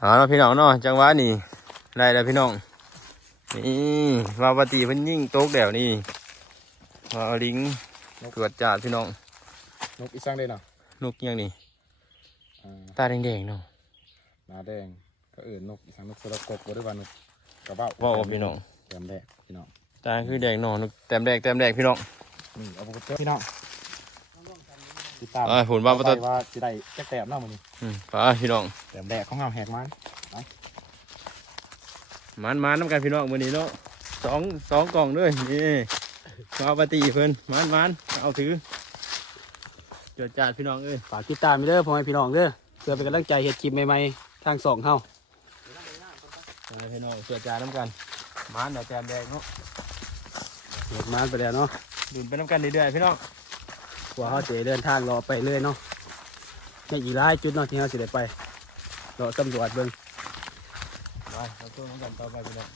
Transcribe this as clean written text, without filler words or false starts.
เอาเนาะพี่น้องเนาะจังหวะนี่ได้แล้วพี่น้องนี่วาวปฏิเพิ่นยิ่งโต๊กแล้วนี่วาวลิงตรวจจัดพี่น้องนกอีสังได้เนาะนกยังนี่ตาแดงๆเนาะหน้าแดงก็นกอีสังนกสระกบหรือว่านกกระเบ้าว่าพี่น้องแต้มแดงพี่น้องตาคือแดงเนาะนกแต้มแดงพี่น้องเอาไปเจอพี่น้องติดตามผลว่าจะได้แต้มเนาะมันนี่ไปพี่น้องแต้มแดงของเราแหกมันมันน้ำกันพี่น้องวันนี้เนาะสองกล่องด้วยนี่วาวปฏิเพิ่นมันเอาถือเจอจัดพี่น้องฝากติดตามไปเด้อพ่อแม่พี่น้องเด้อเพื่อเป็นกำลังใจเฮ็ดคลิปใหม่ๆทาง2เฮาพี่น้องเจอจัดน้ำกันมันแต่แต้มแดงเนาะเฮ็ดมันไปแล้วเนาะดื่มไปน้ำกันเรื่อยๆพี่น้องกว่าเขาจะเดินทางรอไปเรื่อยเนาะในอีกหลายจุดเนาะที่เขาสิได้ไปรอตำรวจเบิ่งไปเราตัวน้ำกันต่อไปพี่น้อง